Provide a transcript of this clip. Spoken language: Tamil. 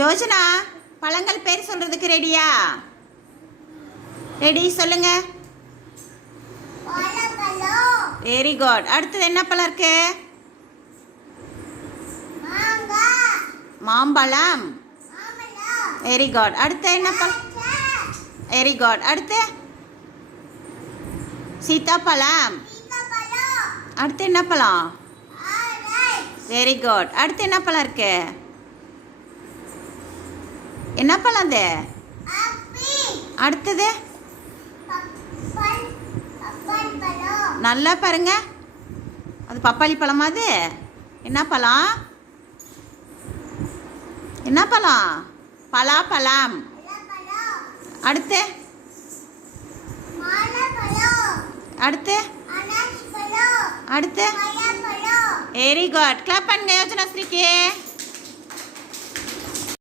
யோஜனா பழங்கள் பேர் சொல்றதுக்கு ரெடியா? ரெடி சொல்லுங்க. Very good. அடுத்தது என்ன பழம் இருக்கு? மாம்பழம். Very good. அடுத்து என்ன பழம்? Very good. அடுத்து சீத்தாப்பழம். அடுத்து என்ன பழம்? Very good. அடுத்து என்ன பழம் இருக்கு? என்ன பழம் அது? அடுத்தது நல்லா பாருங்க. அது பப்பாளி பழமா? அது என்ன பழம்? என்ன பழம்? பலாப்பழம். அடுத்து அடுத்து அடுத்து வெரி குட். கிளாப் பண்ணுங்க யோஜனா ஸ்ரீக்கு.